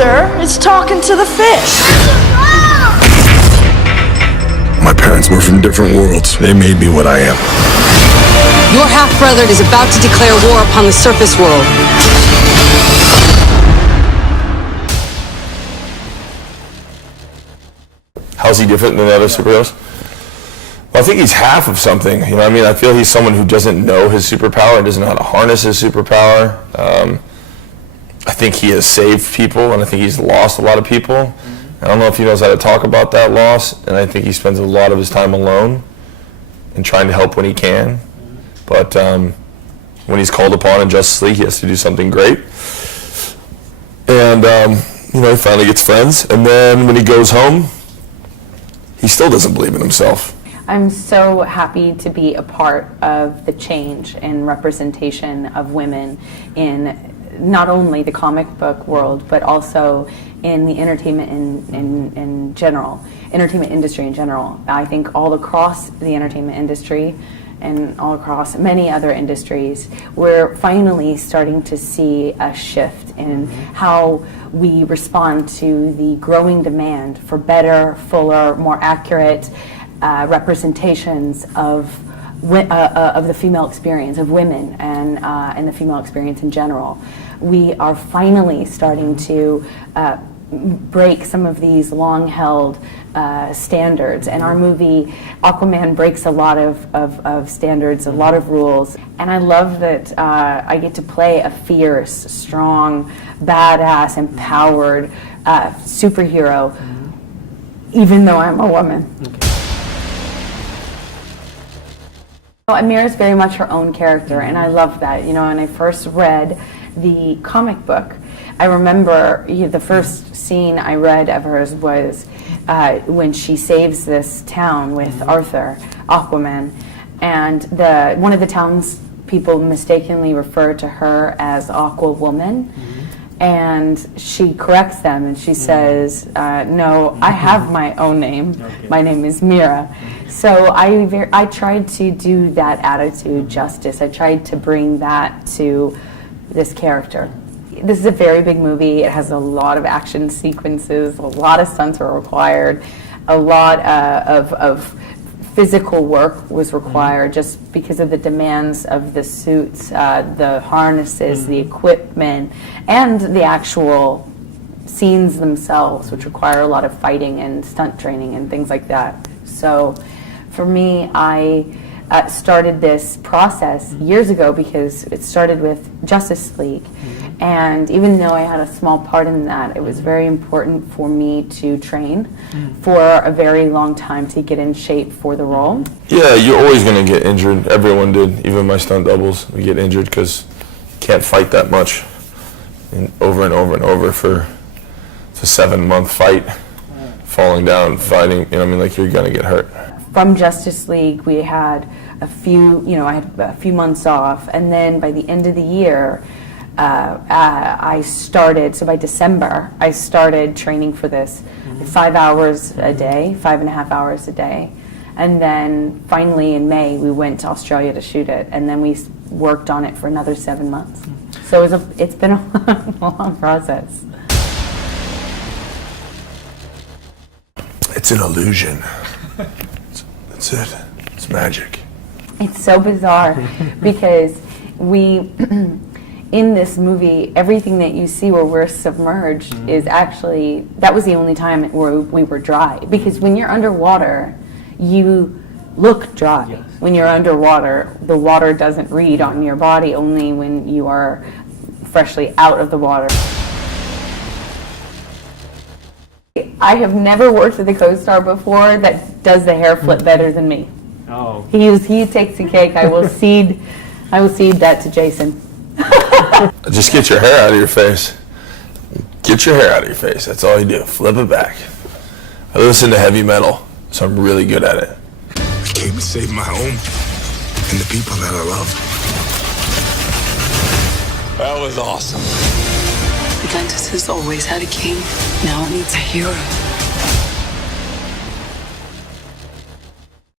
brother is talking to the fish. My parents were from different worlds. They made me what I am. Your half-brother is about to declare war upon the surface world. How's he different than the other superheroes? Well, I think he's half of something. You know what I mean? I feel he's someone who doesn't know his superpower and doesn't know how to harness his superpower. I think he has saved people, and I think he's lost a lot of people. I don't know if he knows how to talk about that loss, and I think he spends a lot of his time alone and trying to help when he can. But when he's called upon in Justice League, he has to do something great. And you know, he finally gets friends, and then when he goes home, he still doesn't believe in himself. I'm so happy to be a part of the change and representation of women in not only the comic book world, but also in the entertainment in general, entertainment industry in general. I think all across the entertainment industry and all across many other industries, we're finally starting to see a shift in how we respond to the growing demand for better, fuller, more accurate representations of the female experience, of women, and the female experience in general. We are finally starting to break some of these long-held standards, and our movie Aquaman breaks a lot of standards, a lot of rules, and I love that I get to play a fierce, strong, badass, empowered superhero, even though I'm a woman. Amira's very much her own character, and I love that. You know, when I first read the comic book, I remember the first scene I read of hers was when she saves this town with Arthur, Aquaman, and one of the townspeople mistakenly refer to her as Aqua Woman, and she corrects them and she says, no, I have my own name. My name is Mira. So I tried to do that attitude justice. I tried to bring that to this character. This is a very big movie. It has a lot of action sequences, a lot of stunts were required, a lot of physical work was required just because of the demands of the suits, the harnesses, the equipment, and the actual scenes themselves, which require a lot of fighting and stunt training and things like that. So for me, I started this process years ago because it started with Justice League. And even though I had a small part in that, it was very important for me to train for a very long time to get in shape for the role. Yeah, you're always going to get injured. Everyone did, even my stunt doubles. We get injured because you can't fight that much and over and over and over it's a 7-month fight, falling down, fighting, you know what I mean, like you're going to get hurt. From Justice League, we had a few, I had a few months off, and then by the end of the year, I started, so by December, I started training for this 5 hours a day, 5.5 hours a day. And then finally in May, we went to Australia to shoot it, and then we worked on it for another 7 months. So it's been a long process. It's an illusion. That's it. It's magic. It's so bizarre because in this movie, everything that you see where we're submerged is actually, that was the only time where we were dry. Because when you're underwater, you look dry. Yes. When you're underwater, the water doesn't read on your body, only when you are freshly out of the water. I have never worked with a co-star before that does the hair flip better than me. Oh. He takes the cake. I will cede that to Jason. Just get your hair out of your face. Get your hair out of your face. That's all you do. Flip it back. I listen to heavy metal, so I'm really good at it. I came to save my home and the people that I love. That was awesome. Atlantis has always had a king. Now it needs a hero.